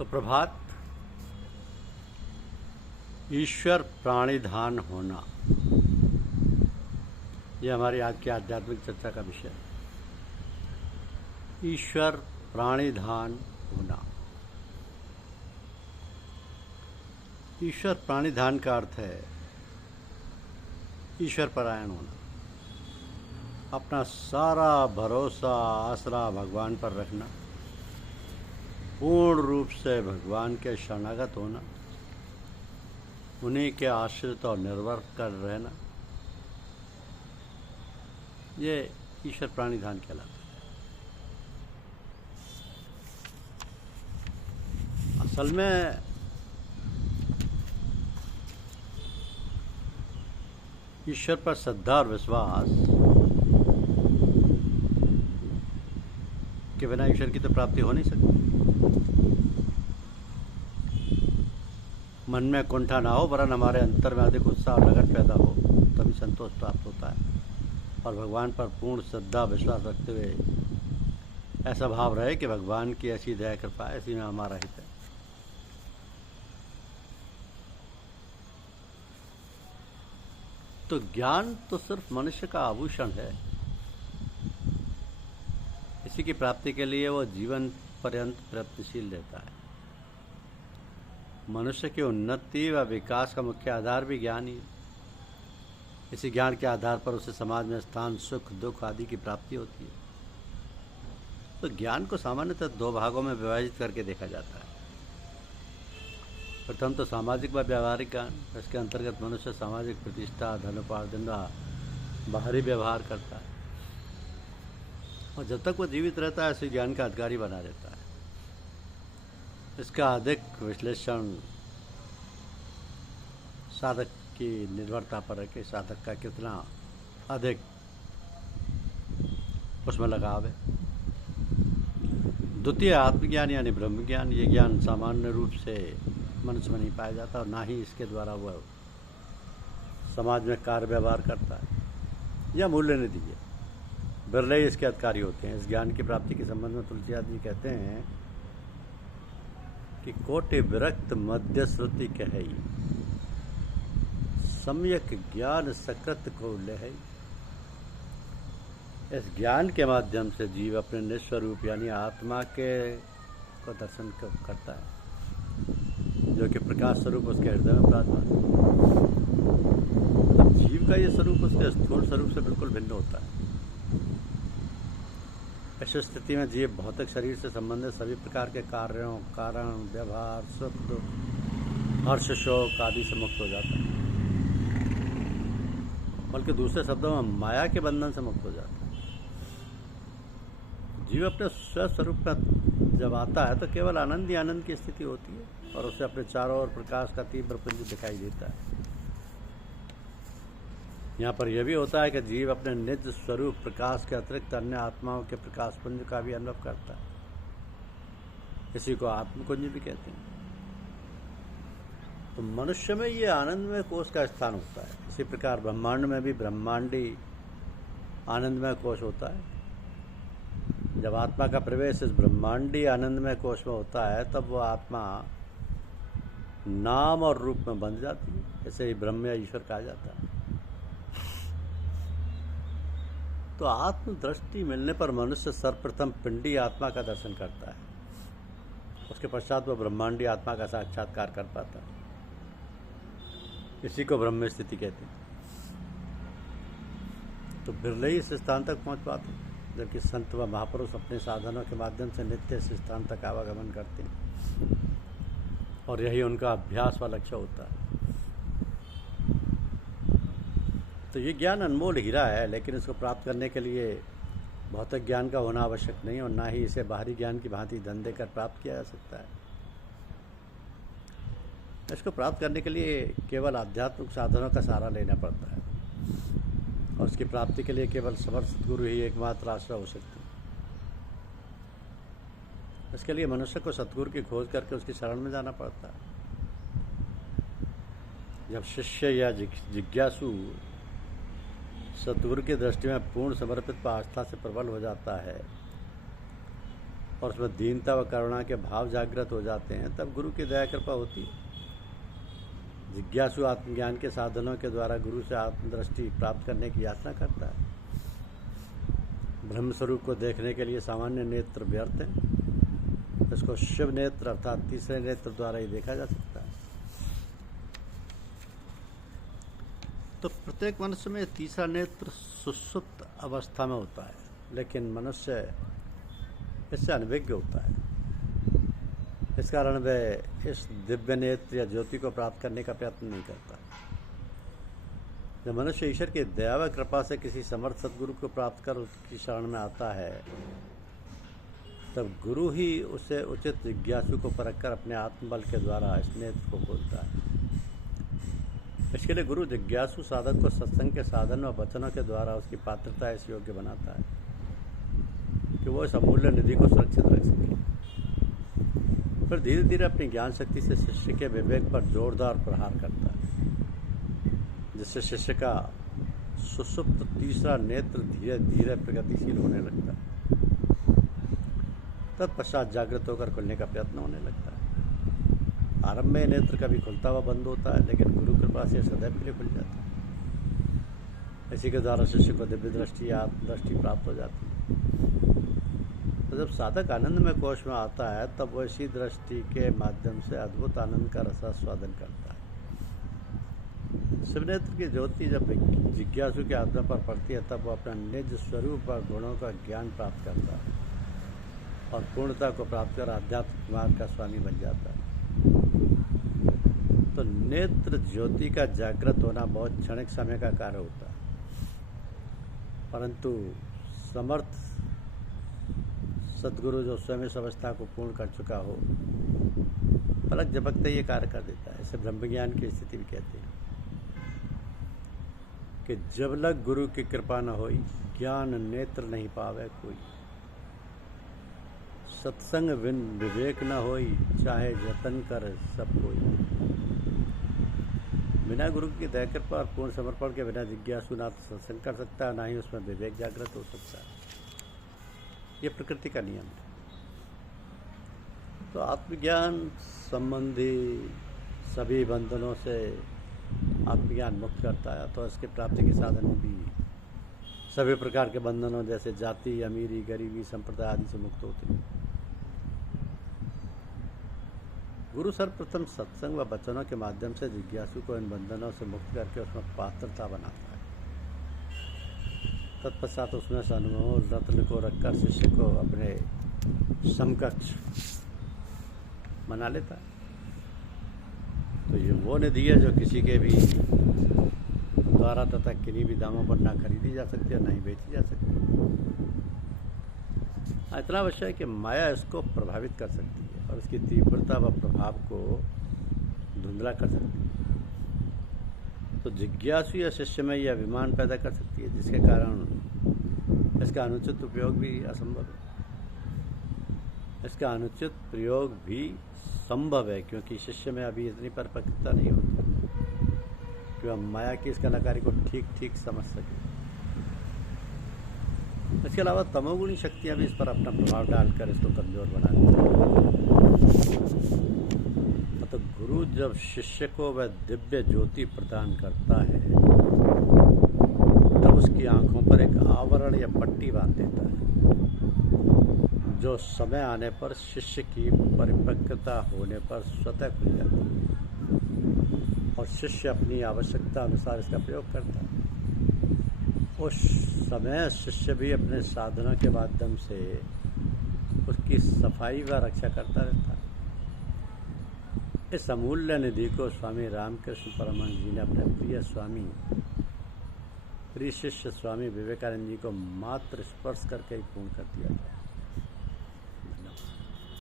सुप्रभात। ईश्वर प्राणिधान होना, यह हमारी आज की आध्यात्मिक चर्चा का विषय है। ईश्वर प्राणिधान होना। ईश्वर प्राणिधान का अर्थ है ईश्वर परायण होना, अपना सारा भरोसा आसरा भगवान पर रखना, पूर्ण रूप से भगवान के शरणागत होना, उन्हीं के आश्रित और निर्भर कर रहना, ये ईश्वर प्राणिधान कहलाता है। असल में ईश्वर पर श्रद्धा और विश्वास के बिना ईश्वर की तो प्राप्ति हो नहीं सकती। मन में कुंठा ना हो, वरन हमारे अंतर में अधिक उत्साह और लगन पैदा हो, तभी संतोष प्राप्त होता है। और भगवान पर पूर्ण श्रद्धा विश्वास रखते हुए ऐसा भाव रहे कि भगवान की ऐसी दया कृपा है, इसी में हमारा हित है। तो ज्ञान तो सिर्फ मनुष्य का आभूषण है। इसी की प्राप्ति के लिए वो जीवन पर्यंत प्रयत्नशील रहता है। मनुष्य की उन्नति व विकास का मुख्य आधार भी ज्ञान ही है। इसी ज्ञान के आधार पर उसे समाज में स्थान, सुख, दुख आदि की प्राप्ति होती है। तो ज्ञान को सामान्यतः दो भागों में विभाजित करके देखा जाता है। प्रथम तो सामाजिक व व्यावहारिक ज्ञान। इसके अंतर्गत मनुष्य सामाजिक प्रतिष्ठा, धनोपार्जन व बाहरी व्यवहार करता है, और जब तक वो जीवित रहता है इसी ज्ञान का अधिकारी बना रहता है। इसका अधिक विश्लेषण साधक की निर्भरता पर है कि साधक का कितना अधिक उसमें लगाव है। द्वितीय आत्मज्ञान यानी ब्रह्म ज्ञान। ये ज्ञान सामान्य रूप से मनुष्य में नहीं पाया जाता, और ना ही इसके द्वारा वह समाज में कार्य व्यवहार करता है या मूल्य निधि है। बिरले ही इसके अधिकारी होते हैं। इस ज्ञान की प्राप्ति के संबंध में तुलसीदास जी कहते हैं कि कोटि विरक्त मध्य श्रुति कहई, सम्यक ज्ञान सकृत को लहई। इस ज्ञान के माध्यम से जीव अपने निस्वरूप यानी आत्मा के को दर्शन करता है, जो कि प्रकाश स्वरूप उसके हृदय में विराजमान है। तब जीव का ये स्वरूप उसके स्थूल स्वरूप से बिल्कुल भिन्न होता है। ऐसी स्थिति में जीव भौतिक शरीर से संबंधित सभी प्रकार के कार्यों, कारण, व्यवहार, सुख दुख, हर्ष, शोक आदि से मुक्त हो जाता है, बल्कि दूसरे शब्दों में माया के बंधन से मुक्त हो जाता है। जीव अपने स्वस्वरूप में जब आता है तो केवल आनंद ही आनंद की स्थिति होती है, और उसे अपने चारों ओर प्रकाश का तीव्र पुंज दिखाई देता है। यहाँ पर यह भी होता है कि जीव अपने निज स्वरूप प्रकाश के अतिरिक्त अन्य आत्माओं के प्रकाश पुंज का भी अनुभव करता है। इसी को आत्मकुंज भी कहते हैं। तो मनुष्य में ये आनंदमय कोश का स्थान होता है। इसी प्रकार ब्रह्मांड में भी ब्रह्मांडी आनंदमय कोश होता है। जब आत्मा का प्रवेश इस ब्रह्मांडी आनंदमय कोश में होता है, तब वह आत्मा नाम और रूप में बंध जाती है। इसे ही ब्रह्म या ईश्वर कहा जाता है। तो आत्मदृष्टि मिलने पर मनुष्य सर्वप्रथम पिंडी आत्मा का दर्शन करता है। उसके पश्चात वह ब्रह्मांडी आत्मा का साक्षात्कार कर पाता है। इसी को ब्रह्म स्थिति कहते हैं। तो बिरले ही इस स्थान तक पहुंच पाते हैं, जबकि संत व महापुरुष अपने साधनों के माध्यम से नित्य इस स्थान तक आवागमन करते हैं, और यही उनका अभ्यास व लक्ष्य होता है। तो ये ज्ञान अनमोल हीरा है, लेकिन इसको प्राप्त करने के लिए भौतिक ज्ञान का होना आवश्यक नहीं, और ना ही इसे बाहरी ज्ञान की भांति धन देकर प्राप्त किया जा सकता है। इसको प्राप्त करने के लिए केवल आध्यात्मिक साधनों का सहारा लेना पड़ता है, और उसकी प्राप्ति के लिए केवल समर्थ सद्गुरु ही एकमात्र आश्रय हो सकती है। इसके लिए मनुष्य को सद्गुरु की खोज करके उसकी शरण में जाना पड़ता है। जब शिष्य या जिज्ञासु सतगुरु की दृष्टि में पूर्ण समर्पित व आस्था से प्रबल हो जाता है, और उसमें दीनता व करुणा के भाव जागृत हो जाते हैं, तब गुरु की दया कृपा होती है। जिज्ञासु आत्मज्ञान के साधनों के द्वारा गुरु से आत्मदृष्टि प्राप्त करने की याचना करता है। ब्रह्म स्वरूप को देखने के लिए सामान्य नेत्र व्यर्थ हैं, इसको शिव नेत्र अर्थात तीसरे नेत्र द्वारा ही देखा जा सकता है। तो प्रत्येक मनुष्य में तीसरा नेत्र सुषुप्त अवस्था में होता है, लेकिन मनुष्य इससे अनभिज्ञ होता है। इस कारण वह इस दिव्य नेत्र या ज्योति को प्राप्त करने का प्रयत्न नहीं करता। जब मनुष्य ईश्वर की दया व कृपा से किसी समर्थ सदगुरु को प्राप्त कर उसकी शरण में आता है, तब गुरु ही उसे उचित जिज्ञासु को परखकर अपने आत्मबल के द्वारा इस नेत्र को खोलता है। इसके लिए गुरु जिज्ञासु साधक को सत्संग के साधन व वचनों के द्वारा उसकी पात्रता इस योग्य बनाता है कि वो इस अमूल्य निधि को सुरक्षित रख सके। फिर धीरे धीरे अपनी ज्ञान शक्ति से शिष्य के विवेक पर जोरदार प्रहार करता है, जिससे शिष्य का सुषुप्त तीसरा नेत्र धीरे धीरे प्रगतिशील होने लगता है। तत्पश्चात जागृत होकर खुलने का प्रयत्न होने लगता है। आरंभ में नेत्र कभी खुलता हुआ बंद होता है, लेकिन गुरु कृपा से सदैव के लिए खुल जाता है। इसी के द्वारा शिष्य को दिव्य दृष्टि या आत्मदृष्टि प्राप्त हो जाती है। तो जब साधक आनंद में कोश में आता है, तब वह इसी दृष्टि के माध्यम से अद्भुत आनंद का रसास्वादन करता है। शिवनेत्र की ज्योति जब जिज्ञासु के आत्मा पर पड़ती है, तब वह अपना निज स्वरूप और गुणों का ज्ञान प्राप्त करता है और पूर्णता को प्राप्त कर आध्यात्मिक मार्ग का स्वामी बन जाता है। तो नेत्र ज्योति का जागृत होना बहुत क्षणिक समय का कार्य होता है, परंतु समर्थ सदगुरु जो स्वयं इस अवस्था को पूर्ण कर चुका हो, पलक झपकते ये कार्य कर देता है। इसे ब्रह्मज्ञान की स्थिति भी कहते हैं कि जब लग गुरु की कृपा न होई, ज्ञान नेत्र नहीं पावे कोई। सत्संग बिन विवेक न होई, चाहे जतन कर सब कोई। बिना गुरु की दया कृपा और पूर्ण समर्पण के बिना जिज्ञासु ना तो सत्संग कर सकता है, ना ही उसमें विवेक जागृत हो सकता है। ये प्रकृति का नियम है। तो आत्मज्ञान संबंधी सभी बंधनों से आत्मज्ञान मुक्त करता है। तो इसके प्राप्ति के साधन भी सभी प्रकार के बंधनों जैसे जाति, अमीरी, गरीबी, संप्रदाय आदि से मुक्त होते हैं। गुरु सर्वप्रथम सत्संग व वचनों के माध्यम से जिज्ञासु को इन बंधनों से मुक्त करके उसमें पात्रता बनाता है। तत्पश्चात उसमें से अनमोल रत्न को रखकर शिष्य को अपने समकक्ष बना लेता है। तो ये वो निधि है जो किसी के भी द्वारा तथा किन्हीं भी दामों पर ना खरीदी जा सकती है, ना ही बेची जा सकती है। इतना अवश्य है कि माया इसको प्रभावित कर सकती है और इसकी तीव्रता व प्रभाव को धुंधला कर सकती है। तो जिज्ञासु या शिष्य में यह अभिमान पैदा कर सकती है, जिसके कारण इसका अनुचित उपयोग भी असंभव है। इसका अनुचित प्रयोग भी संभव है, क्योंकि शिष्य में अभी इतनी परिपक्वता नहीं होती कि वह माया की इस कलाकारी को ठीक ठीक समझ सके। इसके अलावा तमोगुणी शक्तियाँ भी इस पर अपना प्रभाव डालकर इसको कमजोर बना देती हैं। तो गुरु जब शिष्य को वह दिव्य ज्योति प्रदान करता है, तब उसकी आंखों पर एक आवरण या पट्टी बांध देता है, जो समय आने पर शिष्य की परिपक्वता होने पर स्वतः खुल जाती है और शिष्य अपनी आवश्यकता अनुसार इसका प्रयोग करता है। उस समय शिष्य भी अपने साधना के माध्यम से उसकी सफाई व रक्षा करता रहता है। इस अमूल्य निधि को स्वामी रामकृष्ण परमहंस जी ने अपने प्रिय शिष्य स्वामी विवेकानंद जी को मात्र स्पर्श करके ही पूर्ण कर दिया था।